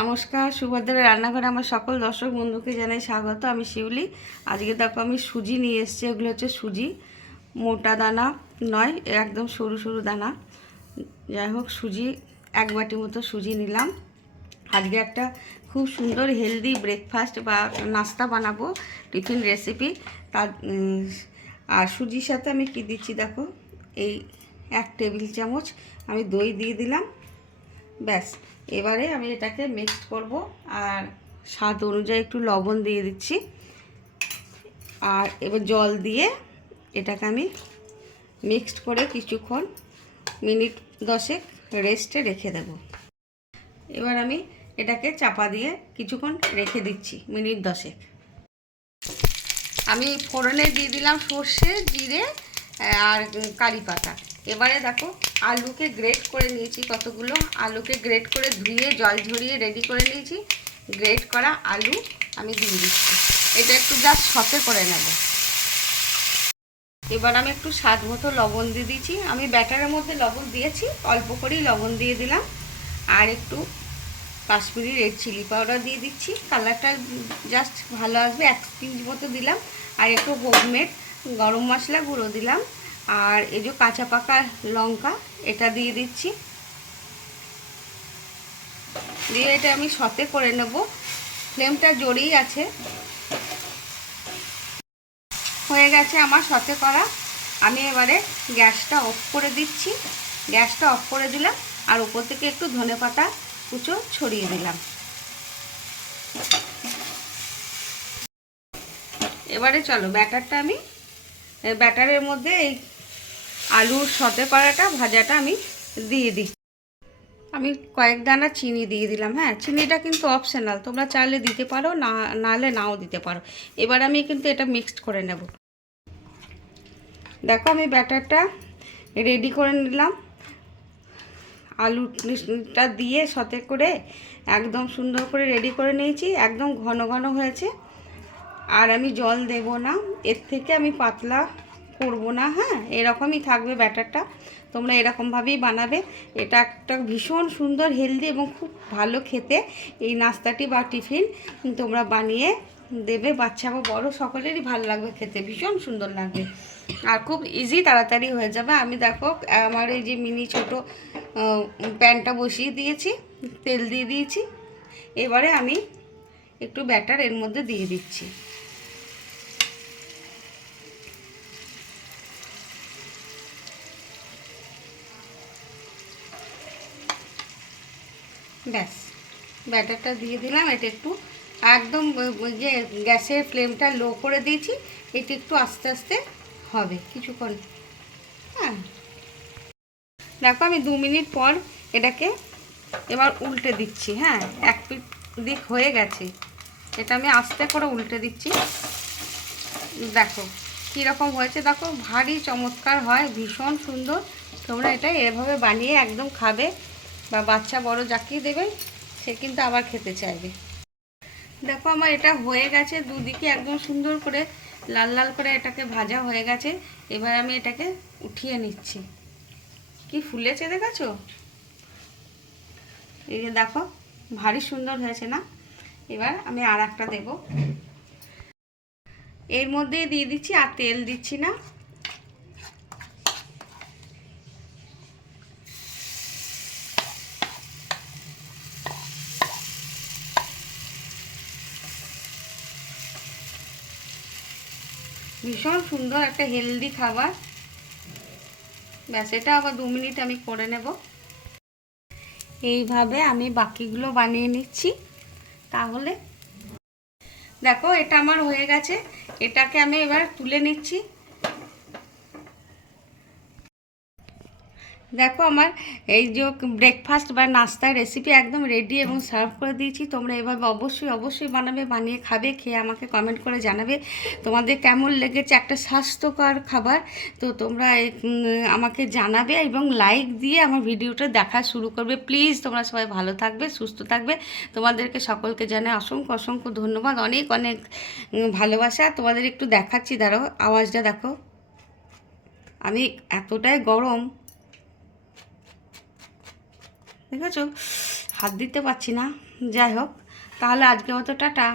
নমস্কার সুভদ্রা রান্নাঘরে আমার সকল দর্শক বন্ধুকে জানাই স্বাগত। আমি শিউলি। আজকে দেখো আমি সুজি নিয়ে এসেছি, এগুলো হচ্ছে সুজি। মোটা দানা নয়, একদম সরু সরু দানা। যাই হোক, সুজি এক বাটি মতো সুজি নিলাম। আজকে একটা খুব সুন্দর হেলদি ব্রেকফাস্ট বা নাস্তা বানাবো, টিফিন রেসিপি তার আর সুজির সাথে আমি কি দিচ্ছি দেখো? এই এক টেবিল চামচ আমি দই দিয়ে দিলাম। ব্যাস। এবারে আমি এটাকে মিক্সড করব আর স্বাদ অনুযায়ী একটু লবণ দিয়ে দিচ্ছি। আর এবার জল দিয়ে এটাকে আমি মিক্সড করে কিছুক্ষণ মিনিট দশেক রেস্টে রেখে দেব। এবার আমি এটাকে চাপা দিয়ে কিছুক্ষণ রেখে দিচ্ছি মিনিট দশেক। আমি ফোড়নে দিয়ে দিলাম সর্ষে, জিরে আর কারি পাতা। এবারে দেখো, আলুকে গ্রেট করে নিয়েছি কতগুলো? আলুকে গ্রেট করে ধুয়ে, জল ঝরিয়ে রেডি করে নিয়েছি। গ্রেট করা আলু আমি দিয়ে দিচ্ছি। এটা একটু জাস্ট সতে করে নেব। এবার আমি একটু স্বাদ মতো লবণ দিয়ে দিচ্ছি আমি ব্যাটারের মধ্যে লবণ দিয়েছি, অল্প করেই লবণ দিয়ে দিলাম। আর একটু কাশ্মীরি রেড চিলি পাউডার দিয়ে দিচ্ছি। কালারটা জাস্ট ভালো আসবে, এক পিঞ্চ মতো দিলাম। আর একটু হোমমেড গরম মশলা গুঁড়ো দিলাম। আর এই যে কাঁচা পাকা লঙ্কা, এটা দিয়ে দিচ্ছি। দিয়ে এটা আমি সতে করে নেব। ফ্লেমটা জোরেই আছে। হয়ে গেছে আমার সতে করা। আমি এবারে গ্যাসটা অফ করে দিচ্ছি। গ্যাসটা অফ করে দিলাম আর উপর থেকে একটু ধনে পাতা কুচো ছড়িয়ে দিলাম। এবারে চলো ব্যাটারটা আমি, ব্যাটারের মধ্যে এই আলুর সতে পাড়াটা, ভাজাটা আমি দিয়ে দিই আমি কয়েক দানা চিনি দিয়ে দিলাম হ্যাঁ? চিনিটা কিন্তু অপশনাল তোমরা চাইলে দিতে পারো, না নাহলে নাও দিতে পারো। এবার আমি কিন্তু এটা মিক্সড করে নেব। দেখো, আমি ব্যাটারটা রেডি করে নিলাম। আলুটা দিয়ে সতে করে একদম সুন্দর করে রেডি করে নিয়েছি, একদম ঘন ঘন হয়েছে। আর আমি জল দেব না, এর থেকে আমি পাতলা করব না হ্যাঁ? এরকমই থাকবে ব্যাটারটা। তোমরা এরকমভাবেই বানাবে। এটা একটা ভীষণ সুন্দর হেলদি এবং খুব ভালো খেতে এই নাস্তাটি বা টিফিন তোমরা বানিয়ে দেবে। বাচ্চা বা বড় সকলেরই ভালো লাগবে খেতে, ভীষণ সুন্দর লাগবে। আর খুব ইজি তাড়াতাড়ি হয়ে যাবে। আমি দেখো, আমার এই যে মিনি ছোট প্যানটা বসিয়ে দিয়েছি, তেল দিয়ে দিয়েছি। এবারে আমি একটু ব্যাটার এর মধ্যে দিয়ে দিচ্ছি। ব্যাস, ব্যাটারটা দিয়ে দিলাম, এটা একটু একদম যে গ্যাসের ফ্লেমটা লো করে দিয়েছি, এটা একটু আস্তে আস্তে হবে কিছুক্ষণ। হ্যাঁ। দেখো আমি দু মিনিট পর এটাকে এবার উল্টে দিচ্ছি হ্যাঁ এক পিট দিক হয়ে গেছে। এটা আমি আস্তে করে উল্টে দিচ্ছি। দেখো কীরকম হয়েছে, দেখো ভারী চমৎকার হয়, ভীষণ সুন্দর। তোমরা এটা এভাবে বানিয়ে একদম খাবে। বা বাচ্চা বড় যাকেই দেবেন সে কিন্তু আবার খেতে চাইবে। দেখো আমার এটা হয়ে গেছে, দুদিকে একদম সুন্দর করে, লাল লাল করে এটাকে ভাজা হয়ে গেছে। এবার আমি এটাকে উঠিয়ে নিচ্ছি। কি ফুলেছে দেখেছ এই যে দেখো, ভারী সুন্দর হয়েছে না? এবার আমি আর একটা দেবো। এর মধ্যে দিয়ে দিচ্ছি আর তেল দিচ্ছি না। ভীষণ সুন্দর একটা হেলদি খাবার। ব্যাস, এটা আবার দু মিনিট আমি করে নেব। এইভাবে আমি বাকিগুলো বানিয়ে নিচ্ছি। তাহলে দেখো, এটা আমার হয়ে গেছে। এটাকে আমি এবার তুলে নিচ্ছি। দেখো আমার এই যে ব্রেকফাস্ট বা নাস্তার রেসিপি একদম রেডি এবং সার্ভ করে দিয়েছি। তোমরা এভাবে অবশ্যই অবশ্যই বানাবে, বানিয়ে খাবে, খেয়ে আমাকে কমেন্ট করে জানাবে। তোমাদের কেমন লেগেছে? একটা স্বাস্থ্যকর খাবার। তো তোমরা আমাকে জানাবে এবং লাইক দিয়ে আমার ভিডিওটা দেখা শুরু করবে। প্লিজ তোমরা সবাই ভালো থাকবে, সুস্থ থাকবে। তোমাদেরকে সকলকে জানাই অসংখ্য অসংখ্য ধন্যবাদ। অনেক অনেক ভালোবাসা। তোমাদের একটু দেখাচ্ছি। দাঁড়ো আওয়াজটা দেখো। আমি এতটাই গরম। দেখেছ? হাত দিতে পারছি না। যাই হোক তাহলে আজকে মতো টাটা।